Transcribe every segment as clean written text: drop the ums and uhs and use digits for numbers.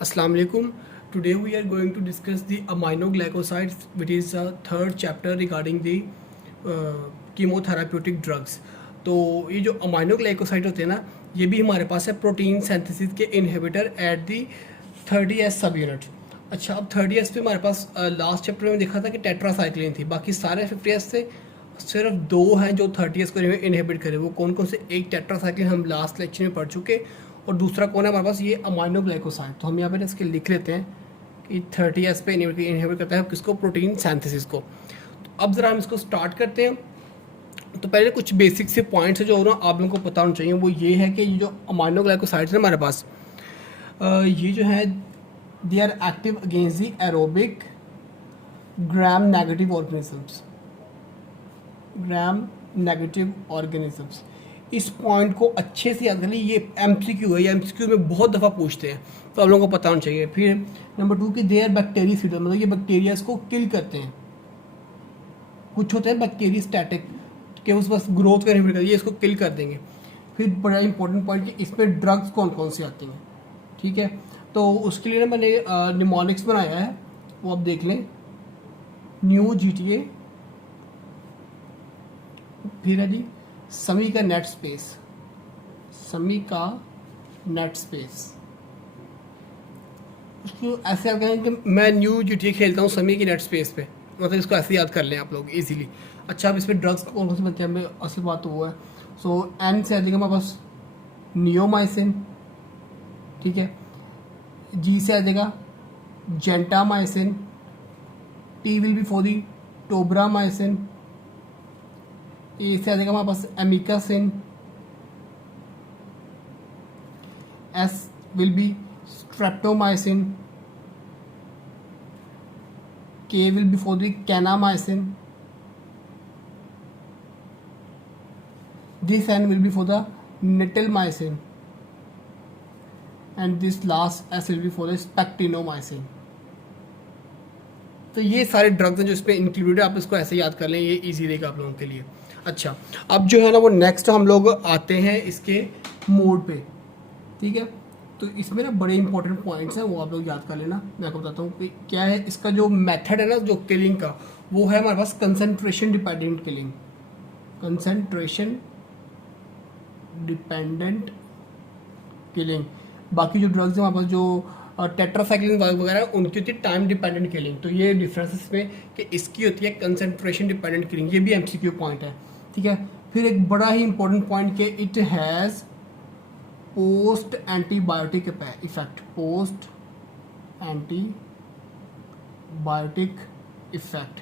Assalamu alaikum. Today we are going to discuss the aminoglycosides, which is the third chapter regarding the chemotherapeutic drugs. तो ये जो aminoglycoside होते हैं ना, ये भी हमारे पास है प्रोटीन सिंथेसिस के इनहिबिटर एट दी 30S सब यूनिट. अच्छा, अब 30S पे हमारे पास लास्ट चैप्टर में देखा था कि टेट्रासाइक्लिन थी, बाकी सारे 50S थे, सिर्फ दो हैं जो 30S को इनहिबिट करें. वो कौन कौन से? एक टेट्रासाइक्लिन हम लास्ट लेक्चर में पढ़ चुके, और दूसरा कौन है हमारे पास? ये अमाइनोग्लाइकोसाइड. तो हम यहाँ पे इसके लिख लेते हैं कि 30S पे इनहिबिट करता है किसको? प्रोटीन सिंथेसिस को. तो अब ज़रा हम इसको स्टार्ट करते हैं. तो पहले कुछ बेसिक से पॉइंट्स जो ना आप लोगों को पता होना चाहिए, वो ये है कि ये जो अमाइनोग्लाइकोसाइड्स है हमारे पास, ये जो है they are active against the aerobic gram negative organisms. Gram negative organisms, इस पॉइंट को अच्छे से याद कर लीजिए. ये एमसीक्यू है, ये एमसीक्यू में बहुत दफ़ा पूछते हैं, तो आप लोगों को पता होना चाहिए. फिर नंबर 2 कि दे आर बैक्टीरियासिड, मतलब ये बैक्टीरियाज को किल करते हैं. कुछ होते हैं बैक्टीरिया स्टैटिक कि उस बस ग्रोथ का इनहिबिट करिए, इसको किल कर देंगे. फिर बड़ा इंपॉर्टेंट पॉइंट कि इसमें ड्रग्स कौन कौन से आती हैं. ठीक है, तो उसके लिए ना मैंने निमोनिक्स बनाया है, वो आप देख लें. न्यू GTA, फिर है जी समी का नेट स्पेस. समी का नेट स्पेस, उसको ऐसे आप कहें कि मैं न्यू GTA खेलता हूँ समी की नेट स्पेस पे, मतलब इसको ऐसे याद कर लें आप लोग इजीली. अच्छा, अब इसमें ड्रग्स कौन कौन से बनते हैं, हमें असल बात तो वो है. सो एन से आ जाएगा हमारे पास नियोमाइसिन. ठीक है, जी से आ जाएगा gentamicin. T will be for the tobramycin. A से आ जाएगा हमारे पास amikacin. S will be streptomycin. K will be for the kanamycin. This N will be for the netilmycin, and this last S will be for the spectinomycin. तो ये सारे drugs हैं जो इस पर इंक्लूडेड है, आप इसको ऐसे याद कर लें, ये इजी रहेगा आप लोगों के लिए. अच्छा, अब जो है ना वो नेक्स्ट हम लोग आते हैं इसके मोड पे. ठीक है, तो इसमें ना बड़े इंपॉर्टेंट पॉइंट्स हैं, वो आप लोग याद कर लेना. मैं आपको बताता हूँ कि क्या है इसका जो मेथड है ना जो किलिंग का, वो है हमारे पास concentration dependent killing. Concentration dependent killing. बाकी जो ड्रग्स हैं हमारे पास जो टेट्रासाइक्लिन वगैरह उनकी होती है टाइम डिपेंडेंट किलिंग. तो ये डिफरेंस इसमें कि इसकी होती है कंसंट्रेशन डिपेंडेंट किलिंग. ये भी एमसीक्यू पॉइंट है. ठीक है, फिर एक बड़ा ही इंपॉर्टेंट पॉइंट कि it has post antibiotic effect. Post antibiotic effect,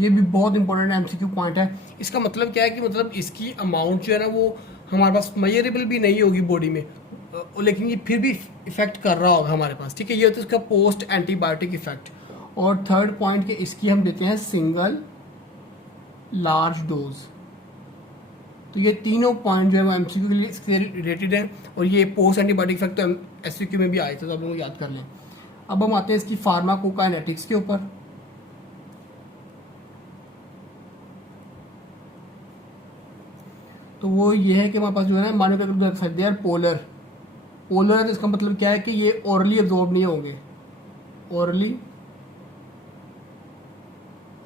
ये भी बहुत इंपॉर्टेंट एमसीक्यू पॉइंट है. इसका मतलब क्या है कि मतलब इसकी अमाउंट जो है ना वो हमारे पास मेजरेबल भी नहीं होगी बॉडी में, लेकिन ये फिर भी इफेक्ट कर रहा होगा हमारे पास. ठीक है, ये होता है इसका पोस्ट एंटीबायोटिक इफेक्ट. और थर्ड पॉइंट कि इसकी हम देते हैं सिंगल लार्ज डोज. तो ये तीनों पॉइंट जो है वो एमसीक्यू के लिए इसके रिलेटेड है, और ये पोस्ट एंटीबायोटिक इफेक्ट तो एससीक्यू में भी आए थे, तो आप लोग याद कर लें. अब हम आते हैं इसकी फार्माकोकाइनेटिक्स के ऊपर. तो वो ये है कि हमारे पास जो है ना माइनोग्लाइकोसाइड दे आर पोलर. पोलर है तो इसका मतलब क्या है कि ये ओरली एब्जॉर्ब नहीं होंगे. ओरली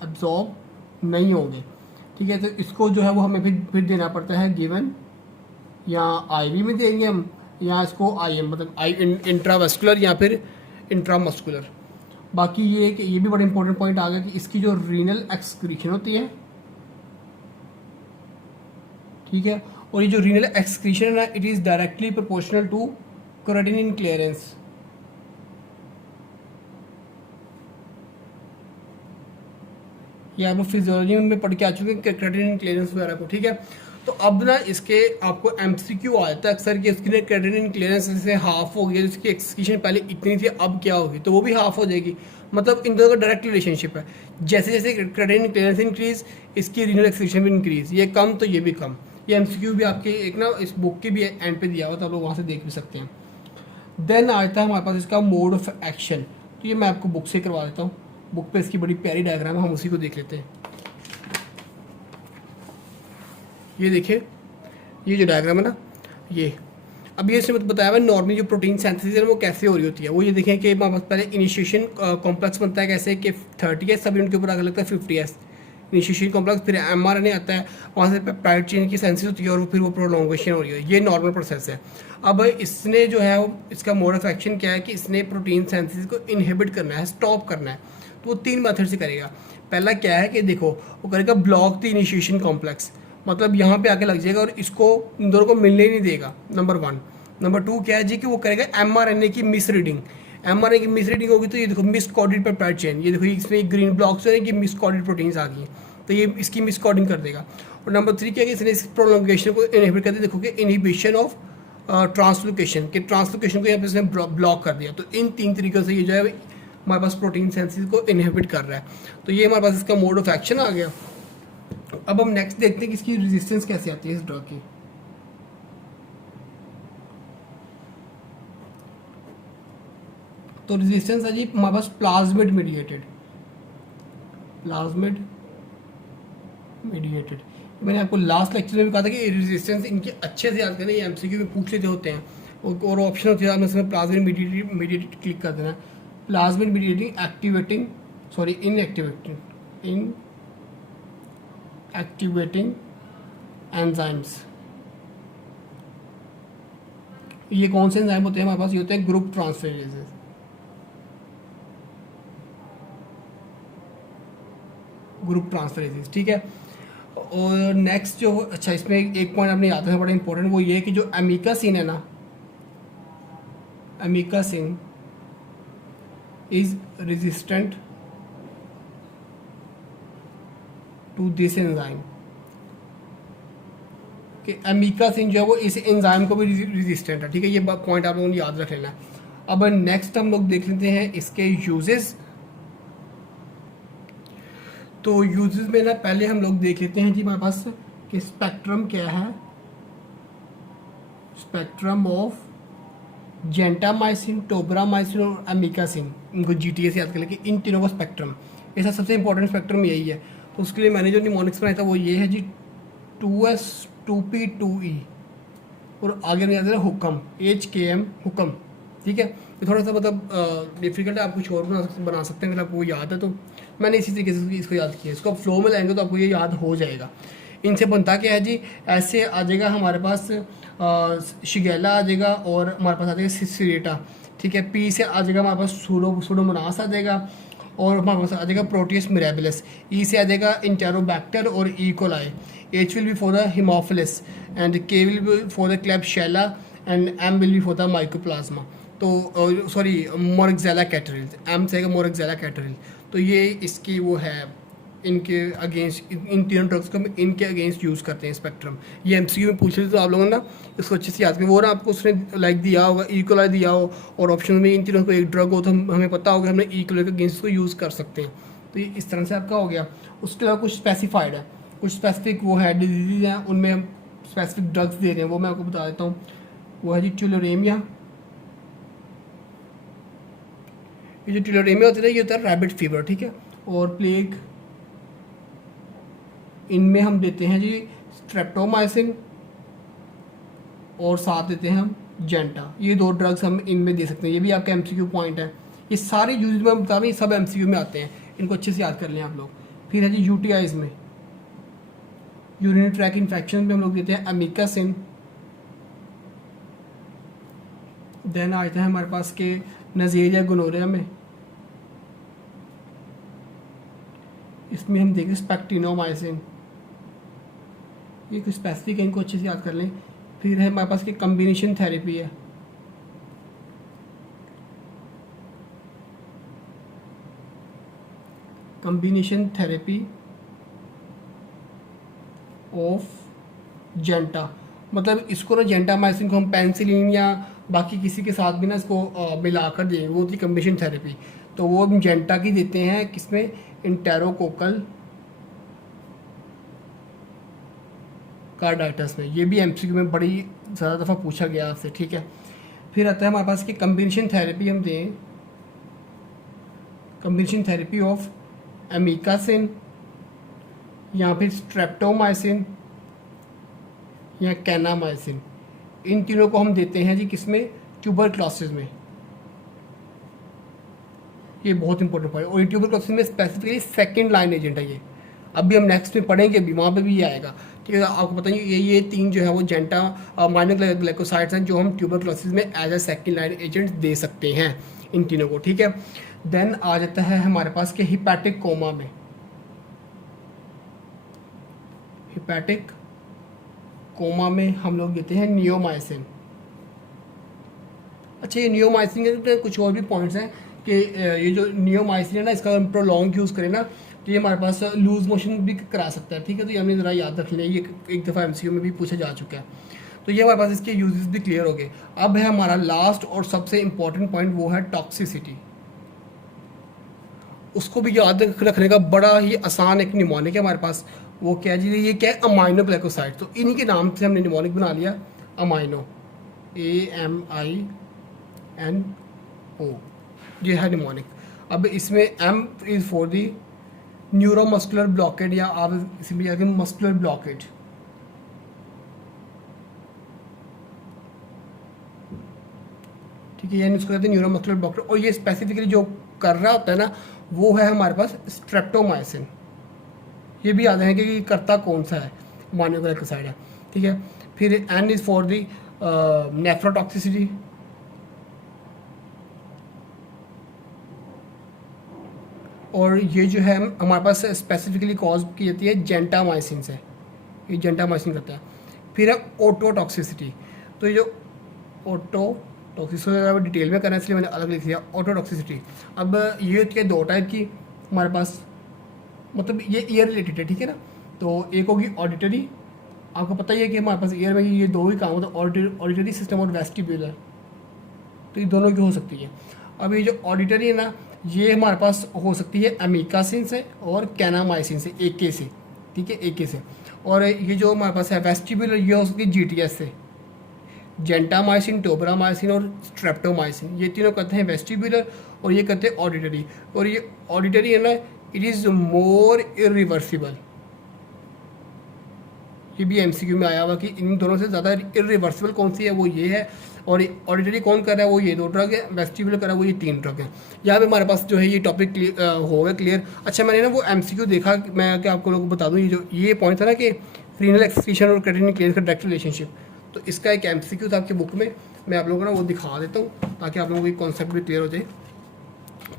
एब्जॉर्ब नहीं होंगे. ठीक है, तो इसको जो है वो हमें फिर देना पड़ता है गिवन, या आईवी में देंगे हम, या इसको आईएम मतलब इंट्रावेस्कुलर या फिर इंट्रामस्कुलर. बाकी ये कि ये भी बड़ा इंपॉर्टेंट पॉइंट आ गया कि इसकी जो रीनल एक्सक्रीशन होती है. ठीक है, और ये जो रीनल एक्सक्रीशन है ना, it is directly proportional to creatinine clearance. ये आप लोग फिजियोलॉजी में पढ़ के आ चुके हैं क्रेटिनिन क्लियरेंस वगैरह को. ठीक है, तो अब ना इसके आपको एमसीक्यू आ जाता है अक्सर कि उसकी ना क्रेटिनिन क्लियरेंस से हाफ हो गई, उसकी एक्सक्रीशन पहले इतनी थी अब क्या होगी, तो वो भी हाफ हो जाएगी. मतलब इन दोनों का डायरेक्ट रिलेशनशिप है. जैसे जैसे क्रेटिनिन क्लियरेंस इंक्रीज, इसकी रीनल एक्सक्रीशन भी इंक्रीज. ये कम तो ये भी कम. ये एमसीक्यू भी आपके एक ना इस बुक के भी एंड पे दिया हुआ, तो आप लोग वहाँ से देख भी सकते हैं. देन आता है हमारे पास इसका मोड ऑफ एक्शन. तो ये मैं आपको बुक से करवा देता हूँ. बुक पे इसकी बड़ी प्यारी डायग्राम है, हम उसी को देख लेते हैं. ये देखिए, ये जो डायग्राम है ना, ये अब ये इसने बताया हुआ नॉर्मली जो प्रोटीन सिंथेसिस है वो कैसे हो रही होती है। वो ये देखें कि हमारे पास पहले इनिशिएशन कॉम्प्लेक्स बनता है कैसे कि 30S सब यूनिट के ऊपर आगे लगता है 50S इनिशिएशन कॉम्प्लेक्स, फिर mRNA आता है, वहाँ से पेप्टाइड चेन की सेंसिस होती है और फिर वो प्रोलॉन्गेशन हो रही है। ये नॉर्मल प्रोसेस है। अब इसने जो है वो इसका मोड ऑफ एक्शन क्या है कि इसने प्रोटीन सेंसिस को इनहिबिट करना है, स्टॉप करना है। तो वो 3 मेथड से करेगा। पहला क्या है कि देखो वो करेगा ब्लॉक द इनिशिएशन कॉम्प्लेक्स, मतलब यहाँ पे आके लग जाएगा और इसको इन दोनों को मिलने ही नहीं देगा, नंबर 1। नंबर 2 क्या है जी कि वो करेगा mRNA की मिस रीडिंग। mRNA की मिस रीडिंग होगी तो ये देखो मिस कोडेड पेप्टाइड चेन, ये देखो इसमें ग्रीन ब्लॉक्स है कि मिस कोडेड प्रोटीन्स आ गई, तो ये इसकी मिस कोडिंग कर देगा। और नंबर 3 क्या है कि इसने इस प्रोलॉन्गेशन को इनहिबिट कर दिया, देखो कि इनहिबिशन ऑफ ट्रांसलोकेशन के ट्रांसलोकेशन को यहाँ पे इसने ब्लॉक कर दिया। तो इन 3 तरीक़ों से ये जो है हमारे पास प्रोटीन सेंसिस को इनहिबिट कर रहा है। तो ये हमारे पास इसका मोड ऑफ एक्शन आ गया। अब हम नेक्स्ट देखते हैं कि इसकी रेजिस्टेंस कैसे आती है इस ड्रग की। तो रेजिस्टेंस है जी हमारे पास प्लाज्मिड मीडिएटेड। मैंने आपको लास्ट लेक्चर में भी कहा था कि रेजिस्टेंस इनके अच्छे से याद करना, ये एमसीक्यू में पूछ लेते होते हैं और ऑप्शन होते हैं, आपने इसमें प्लाज्मिड मीडिएटेड क्लिक कर देना। Plasmid mediating inactivating enzymes. ये कौन से एंजाइम होते हैं हमारे पास? ये होते हैं ग्रुप ट्रांसफेरेजेस। ठीक है। और नेक्स्ट जो अच्छा इसमें एक पॉइंट आपने याद रखना बड़ा इंपॉर्टेंट, वो ये है कि जो अमीकासिन है ना, amikacin is resistant to this enzyme, कि अमीकासिन जो है वो इस एंजाइम को भी रेजिस्टेंट है। ठीक है, ये पॉइंट आप लोगों ने याद रख लेना। अब नेक्स्ट हम लोग देख लेते हैं इसके यूजेस। तो यूजेस में ना पहले हम लोग देख लेते हैं जी हमारे पास कि स्पेक्ट्रम क्या है। स्पेक्ट्रम ऑफ जेंटामाइसिन, टोब्रामाइसिन और अमीकासिन, इनको जीटीए से याद कर लें कि इन तीनों का स्पेक्ट्रम, ऐसा सबसे इंपॉर्टेंट स्पेक्ट्रम यही है। तो उसके लिए मैंने जो निमोनिक्स बनाया था वो ये है जी 2S 2P2E और आगे में याद है हुक्म HKM हुक्म। ठीक है, ये थोड़ा सा मतलब डिफिकल्ट है, आप कुछ और बना सकते हैं अगर आपको याद है तो। मैंने इसी तरीके से इसको याद किया, इसको आप फ्लो में लाएंगे तो आपको ये याद हो जाएगा। इनसे बनता क्या है जी, ऐसे आ जाएगा हमारे पास शिगेला आ जाएगा और हमारे पास आ जाएगा सिरेटा। ठीक है, पी से आ जाएगा हमारे पास सूडोमोनास आ जाएगा और हमारे पास आ जाएगा प्रोटियस मिरेबिलिस। ई से आ जाएगा इंटेरोबैक्टर और E coli. H will be for the haemophilus and K will be for the klebsiella and M will be for the mycoplasma. तो सॉरी मोरक्सेला कैटरिल, एम से आएगा मोरक्सेला कैटरिल। तो ये इसकी वो है, इनके अगेंस्ट, इन तीनों ड्रग्स को हम इनके अगेंस्ट यूज़ करते हैं स्पेक्ट्रम। ये एमसीक्यू में पूछ लेते तो आप लोगों ने ना इसको अच्छे से याद करें। वो ना आपको उसने लाइक दिया होगा, इक्वलाई दिया हो और ऑप्शन में इन तीनों को एक ड्रग हो तो हमें पता होगा हमने इक्वलाई के अगेंस्ट को यूज़ कर सकते हैं। तो ये इस तरह से आपका हो गया। उसके अलावा कुछ स्पेसिफाइड है, कुछ स्पेसिफिक वो है डिजीज़ हैं, उनमें हम स्पेसिफिक ड्रग्स दे रहे हैं, वो मैं आपको बता देता हूँ। वो है जी ट्यूलोरेमिया। ये जो ट्यूलोरेमिया होता है ये होता है रैबिट फीवर। ठीक है, और प्लेग, इनमें हम देते हैं जी स्ट्रेप्टोमाइसिन और साथ देते हैं हम जेंटा। ये 2 ड्रग्स हम इनमें दे सकते हैं। ये भी आपका एमसीक्यू पॉइंट है। ये सारे यूज में बता रहा हूँ, ये सब एमसीक्यू में आते हैं, इनको अच्छे से याद कर लें आप लोग। फिर है जी यूटीआईज में, यूरिनरी ट्रैक इन्फेक्शन में हम लोग देते हैं अमीकासिन। देन आ जाता है हमारे पास के नज़ेरिया गोनोरिया में, इसमें हम देखें स्पेक्टिनोमाइसिन। ये कुछ स्पेसिफिक है, इनको अच्छे से याद कर लें। फिर है हमारे पास कि कम्बिनेशन थेरेपी है, कम्बिनेशन थेरेपी ऑफ जेंटा। मतलब इसको ना जेंटामाइसिन को हम पेंसिलिन या बाकी किसी के साथ भी ना इसको मिलाकर दें, वो होती कम्बिनेशन थेरेपी। तो वो हम जेंटा की देते हैं किसमें, इंटेरोकोकल कार्डाइटिस में। ये भी एमसीक्यू में बड़ी ज़्यादा दफ़ा पूछा गया आपसे। ठीक है, फिर आता है हमारे पास कि कम्बिनेशन थेरेपी हम दें, कम्बिनेशन थेरेपी ऑफ अमीकासिन या फिर स्ट्रेप्टोमाइसिन या कैनामाइसिन। इन तीनों को हम देते हैं जी किसमें, ट्यूबरक्लोसिस में। ये बहुत इंपॉर्टेंट पॉइंट, और ट्यूबरक्लोसिस में स्पेसिफिकली सेकंड लाइन एजेंट है ये। अभी हम नेक्स्ट में पढ़ेंगे, अभी वहाँ पे भी ये आएगा, ठीक है। आपको पता है ये तीन जो है वो जेंटा माइनर ग्लाइकोसाइड्स हैं जो हम ट्यूबरक्लोसिस में as a second line agent दे सकते हैं इन तीनों को, ठीक है। देन आ जाता है हमारे पास के हिपैटिक कोमा में, हिपैटिक कोमा में हम लोग देते हैं नियोमाइसिन। अच्छा, ये नियोमाइसिन के कुछ और भी पॉइंट्स हैं कि ये जो नियोमाइसिन है ना, इसका हम प्रोलॉन्ग यूज़ करें ना तो ये हमारे पास लूज मोशन भी करा सकता है, ठीक है। तो ये हमने ज़रा याद रख लिया, ये एक दफ़ा एमसीक्यू में भी पूछा जा चुका है। तो ये हमारे पास इसके यूजेस भी क्लियर हो गए। अब है हमारा लास्ट और सबसे इम्पॉर्टेंट पॉइंट, वो है टॉक्सिसिटी। उसको भी याद रखने का बड़ा ही आसान एक निमोनिक है हमारे पास, वो क्या जी, ये क्या है, अमाइनो ग्लाइकोसाइड। तो इन्हीं के नाम से हमने निमोनिक बना लिया, अमाइनो, AMINO, ये है निमोनिक। अब इसमें M is for the neuromuscular blockade, या आप इसी में जाके मस्कुलर ब्लॉकेज, ठीक है, यानी इसको कहते हैं न्यूरोमस्कुलर ब्लॉकेज। और ये स्पेसिफिकली जो कर रहा होता है ना, वो है हमारे पास स्ट्रेप्टोमाइसिन। ये भी याद है कि ये करता कौन सा है, मोनोग्लाइकोसाइड है, ठीक है। फिर N is for the nephrotoxicity, और ये जो है हमारे पास स्पेसिफिकली कॉज की जाती है जेंटामाइसिन से, ये जेंटामाइसिन करता है। फिर है ऑटोटॉक्सिसिटी। तो ये जो ऑटोटॉक्सिसिटी डिटेल में करना है इसलिए मैंने अलग लिख दिया ऑटोटॉक्सिसिटी। अब ये क्या, दो टाइप की हमारे पास, मतलब ये ईयर रिलेटेड है, ठीक है ना। तो एक होगी ऑडिटरी, आपको पता ही है कि हमारे पास ईयर में ये दो ही काम होता है, ऑडिटरी सिस्टम और वेस्टिब्यूलर, तो ये दोनों की हो सकती है। अब ये जो ऑडिटरी है ना, ये हमारे पास हो सकती है अमीकासिन से और कैनामाइसिन से, AK से, ठीक है, AK से। और ये जो हमारे पास है वेस्टिब्यूलर, ये हो सकती है GTS से, जेंटामाइसिन, टोबरामाइसिन और स्ट्रेप्टोमाइसिन, ये तीनों करते हैं वेस्टिब्यूलर, और ये करते हैं ऑडिटरी। और ये ऑडिटरी है ना, इट इज़ मोर इरिवर्सिबल। ये भी MCQ में आया हुआ कि इन दोनों से ज़्यादा इरिवर्सिबल कौन सी है, वो ये है। और ऑडिटरी कौन कर रहा है, वो ये 2 ड्रग है, वेस्टिब्यूलर कर रहा है वो ये 3 ड्रग है। यहाँ पे हमारे पास जो है ये टॉपिक हो गया क्लियर। अच्छा, मैंने ना वो MCQ देखा, मैं क्या आपको लोगों को बता दूँ, ये जो ये पॉइंट था ना कि रीनल एक्सक्रीशन और क्रेटिनिन क्लियर का डायरेक्ट रिलेशनशिप, तो इसका एक MCQ था आपकी बुक में, मैं आप लोगों को ना वो दिखा देता हूँ ताकि आप लोगों को ये कॉन्सेप्ट भी क्लियर हो जाए।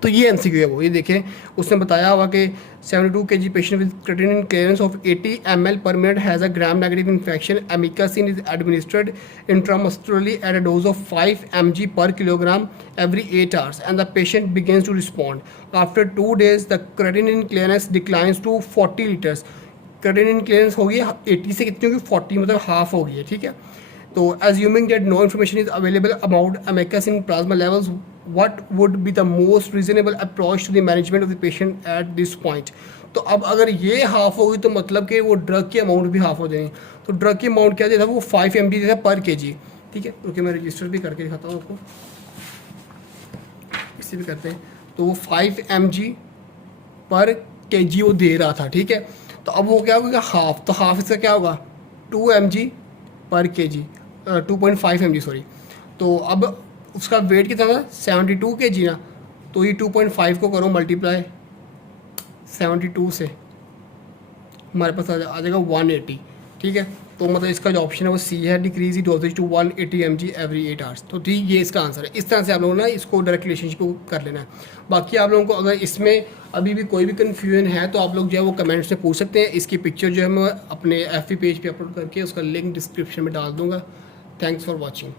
तो ये MCQ है वो, ये देखें, उसने बताया हुआ कि 72 kg patient with creatinine clearance of 80 ml per minute has a gram negative infection, amikacin is administered intramuscularly at a dose of 5 mg per kilogram every 8 hours and the patient begins to respond. After 2 days the creatinine clearance declines to 40 liters. Creatinine clearance हो गई 80 से कितनी होगी, 40, मतलब half हो गई है, ठीक है। तो assuming that no information is available about amikacin plasma levels, what would be the most reasonable approach to the management of the patient at this point? तो अब अगर ये हाफ होगी तो मतलब कि वो ड्रग की अमाउंट भी हाफ हो जाएगी। तो ड्रग की अमाउंट क्या देता है, वो 5 mg देता है पर kg, ठीक है। क्योंकि मैं रजिस्टर भी करके दिखाता हूँ आपको, इसी भी करते हैं। तो वो 5 mg पर kg वो दे रहा था, ठीक है। तो अब वो क्या होगा, हाफ, तो हाफ इसका क्या होगा, 2 mg पर kg, 2.5 mg सॉरी। तो अब उसका वेट कितना था, 72 kg ना, तो ये 2.5 को करो मल्टीप्लाई 72 से, हमारे पास आ जाएगा 180, ठीक है। तो मतलब इसका जो ऑप्शन है वो C है, डिक्रीज ही doses to 180 mg every 8 hours. तो ठीक, ये इसका आंसर है। इस तरह से आप लोगों ने इसको डायरेक्ट रिलेशनशिप को कर लेना है। बाकी आप लोगों को अगर इसमें अभी भी कोई भी कन्फ्यूजन है तो आप लोग जो है वो कमेंट्स में पूछ सकते हैं। इसकी पिक्चर जो है मैं अपने FB पेज पे अपलोड करके उसका लिंक डिस्क्रिप्शन में डाल दूँगा। Thanks for watching.